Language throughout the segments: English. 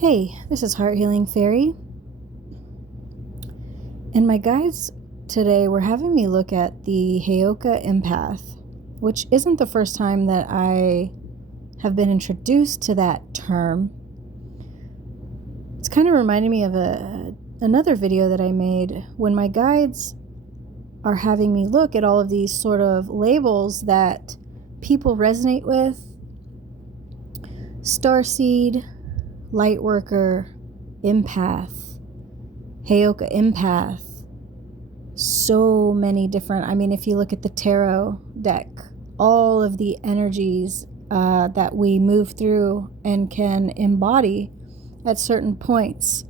Hey, this is Heart Healing Fairy, and my guides today were having me look at the Heyoka empath, which isn't the first time that I have been introduced to that term. It's kind of reminding me of another video that I made when my guides are having me look at all of these sort of labels that people resonate with. Starseed, Lightworker, Empath, Heyoka Empath. So many different, if you look at the tarot deck, all of the energies that we move through and can embody at certain points.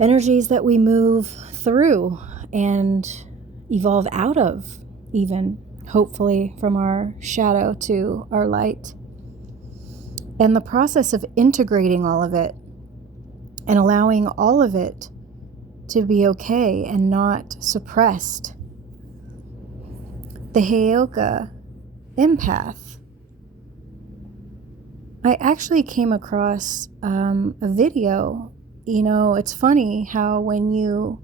Energies that we move through and evolve out of, even, hopefully, from our shadow to our light. And the process of integrating all of it and allowing all of it to be okay and not suppressed. The Heyoka empath. I actually came across a video. It's funny how when you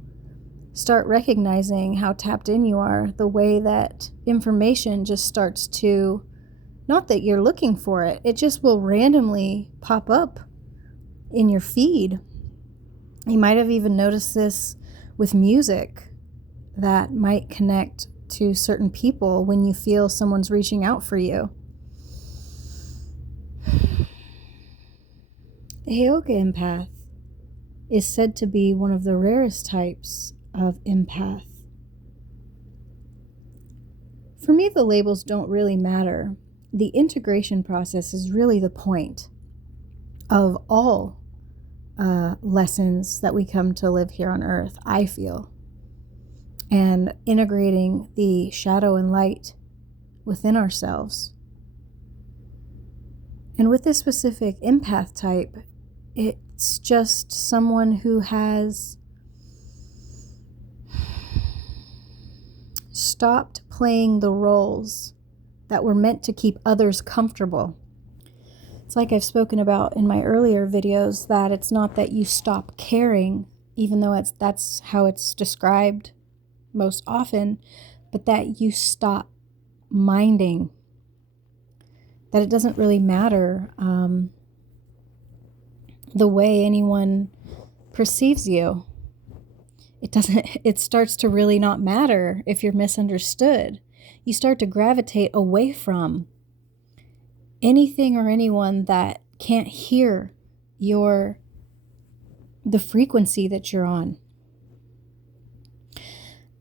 start recognizing how tapped in you are, the way that information just starts to, not that you're looking for it, it just will randomly pop up in your feed. You might have even noticed this with music that might connect to certain people when you feel someone's reaching out for you. The Heyoka empath is said to be one of the rarest types of empath. For me, the labels don't really matter. The integration process is really the point of all lessons that we come to live here on earth, I feel. And integrating the shadow and light within ourselves. And with this specific empath type, it's just someone who has stopped playing the roles that were meant to keep others comfortable. It's like I've spoken about in my earlier videos, that it's not that you stop caring, even though that's how it's described most often, but that you stop minding, that it doesn't really matter the way anyone perceives you. It starts to really not matter if you're misunderstood. You start to gravitate away from anything or anyone that can't hear the frequency that you're on.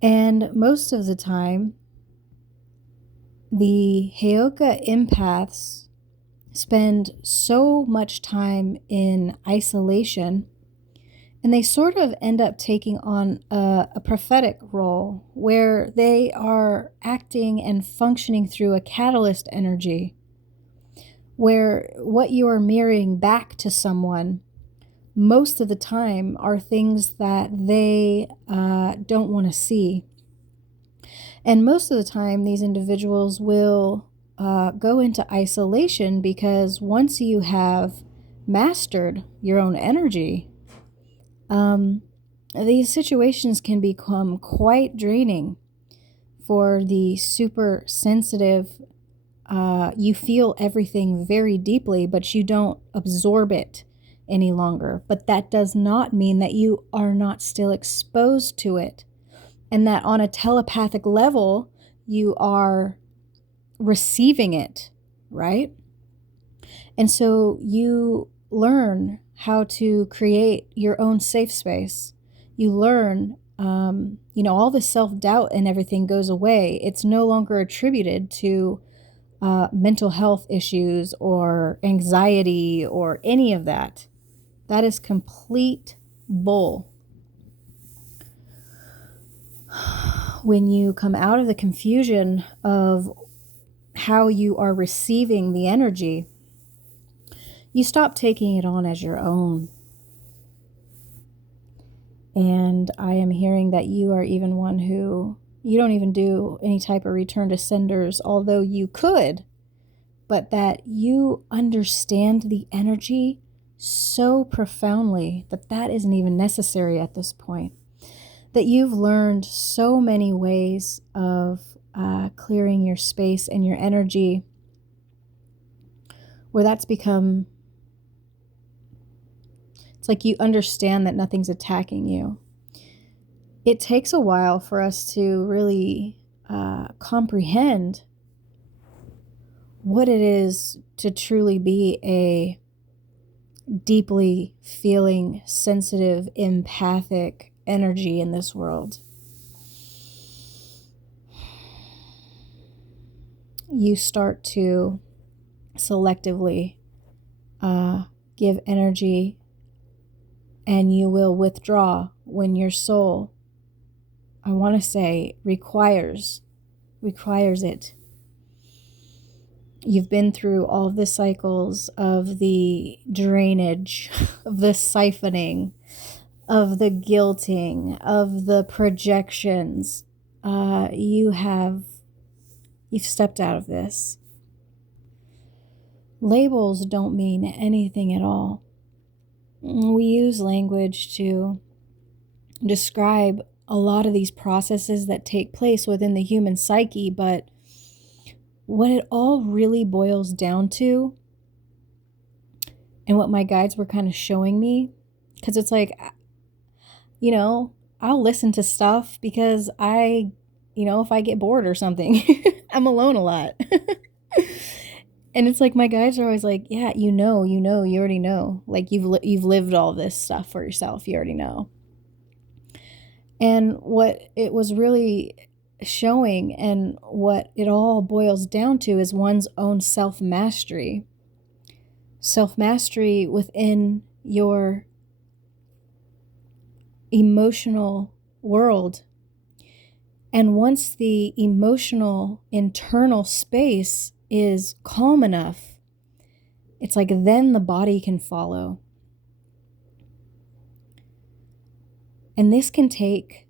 And most of the time, the Heyoka empaths spend so much time in isolation, and they sort of end up taking on a prophetic role where they are acting and functioning through a catalyst energy, where what you are mirroring back to someone most of the time are things that they don't want to see. And most of the time, these individuals will go into isolation, because once you have mastered your own energy, these situations can become quite draining for the super sensitive. You feel everything very deeply, but you don't absorb it any longer. But that does not mean that you are not still exposed to it, and that on a telepathic level, you are receiving it, right? And so you learn how to create your own safe space. You learn, all the self-doubt and everything goes away. It's no longer attributed to mental health issues or anxiety or any of that. That is complete bull. When you come out of the confusion of how you are receiving the energy, you stop taking it on as your own. And I am hearing that you are even one who, you don't even do any type of return to senders, although you could, but that you understand the energy so profoundly that that isn't even necessary at this point. That you've learned so many ways of clearing your space and your energy, where that's become, it's like you understand that nothing's attacking you. It takes a while for us to really comprehend what it is to truly be a deeply feeling, sensitive, empathic energy in this world. You start to selectively give energy, and you will withdraw when your soul, I want to say, requires it. You've been through all of the cycles of the drainage, of the siphoning, of the guilting, of the projections. You've stepped out of this. Labels don't mean anything at all. We use language to describe a lot of these processes that take place within the human psyche, but what it all really boils down to, and what my guides were kind of showing me, because it's like, I'll listen to stuff because if I get bored or something, I'm alone a lot. And it's like my guides are always like, yeah, you already know. Like you've lived all this stuff for yourself. You already know. And what it was really showing, and what it all boils down to, is one's own self-mastery. Self-mastery within your emotional world. And once the emotional internal space is calm enough, it's like then the body can follow. And this can take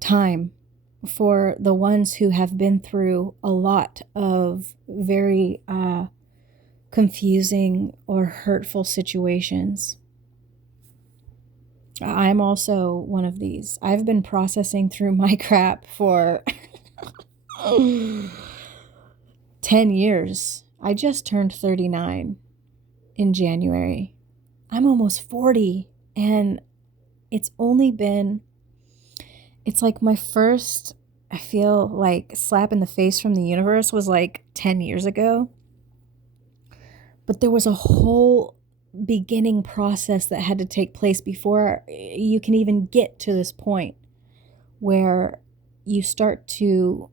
time for the ones who have been through a lot of very confusing or hurtful situations. I'm also one of these. I've been processing through my crap for 10 years. I just turned 39 in January. I'm almost 40, and it's like my first, I feel like, slap in the face from the universe was like 10 years ago. But there was a whole beginning process that had to take place before you can even get to this point where you start to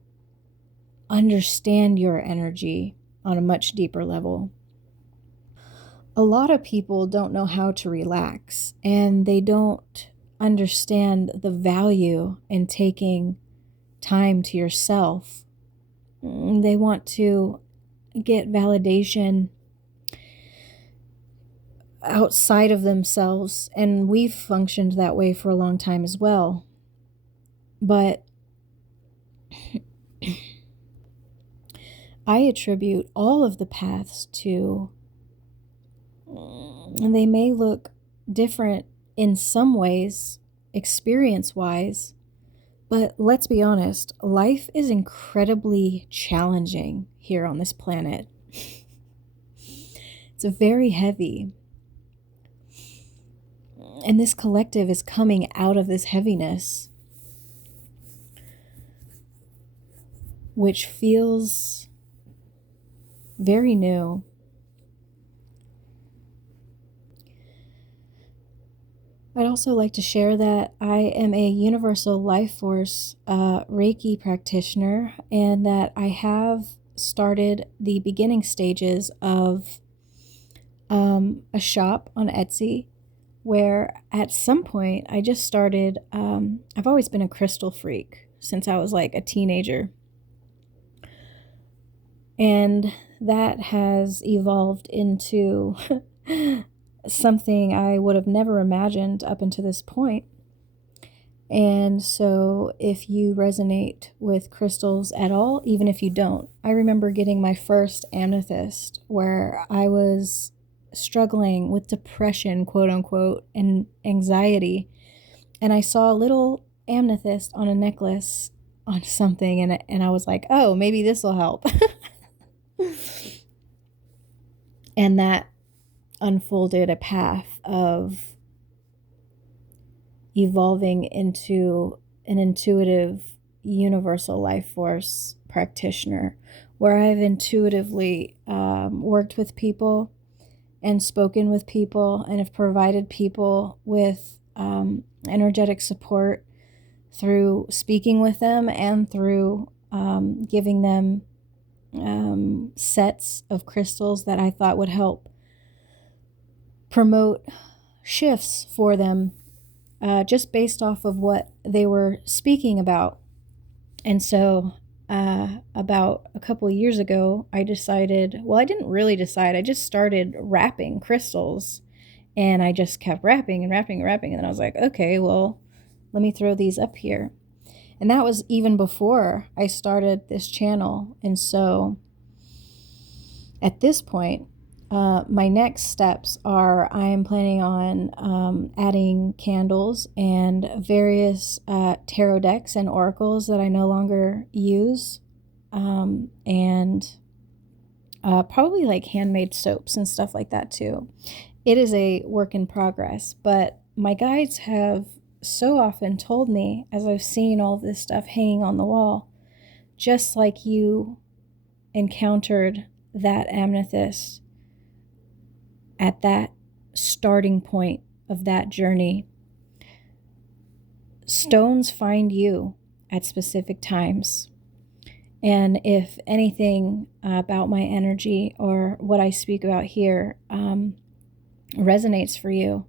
understand your energy on a much deeper level. A lot of people don't know how to relax, and they don't understand the value in taking time to yourself. They want to get validation outside of themselves, and we've functioned that way for a long time as well. But I attribute all of the paths to, and they may look different in some ways, experience-wise, but let's be honest, life is incredibly challenging here on this planet. It's very heavy. And this collective is coming out of this heaviness, which feels very new. I'd also like to share that I am a universal life force Reiki practitioner, and that I have started the beginning stages of a shop on Etsy, where at some point I just started, I've always been a crystal freak since I was like a teenager. And that has evolved into something I would have never imagined up until this point. And so if you resonate with crystals at all, even if you don't, I remember getting my first amethyst where I was struggling with depression, quote unquote, and anxiety. And I saw a little amethyst on a necklace on something, and I was like, oh, maybe this will help. And that unfolded a path of evolving into an intuitive universal life force practitioner, where I've intuitively worked with people and spoken with people and have provided people with energetic support through speaking with them and through giving them sets of crystals that I thought would help promote shifts for them, just based off of what they were speaking about. And so about a couple of years ago, I decided, well, I didn't really decide, I just started wrapping crystals, and I just kept wrapping and wrapping and wrapping. And then I was like, okay, well, let me throw these up here. And that was even before I started this channel. And so at this point, my next steps are I am planning on adding candles and various tarot decks and oracles that I no longer use, and probably like handmade soaps and stuff like that too. It is a work in progress, but my guides have so often told me, as I've seen all this stuff hanging on the wall, just like you encountered that amethyst at that starting point of that journey, stones find you at specific times. And if anything about my energy or what I speak about here resonates for you,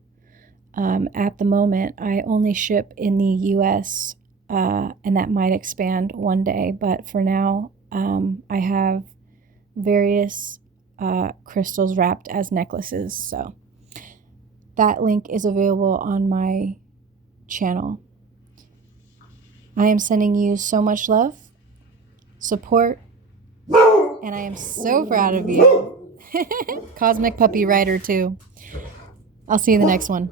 at the moment, I only ship in the US, and that might expand one day. But for now, I have various crystals wrapped as necklaces. So that link is available on my channel. I am sending you so much love, support, and I am so proud of you. Cosmic Puppy Rider too. I'll see you in the next one.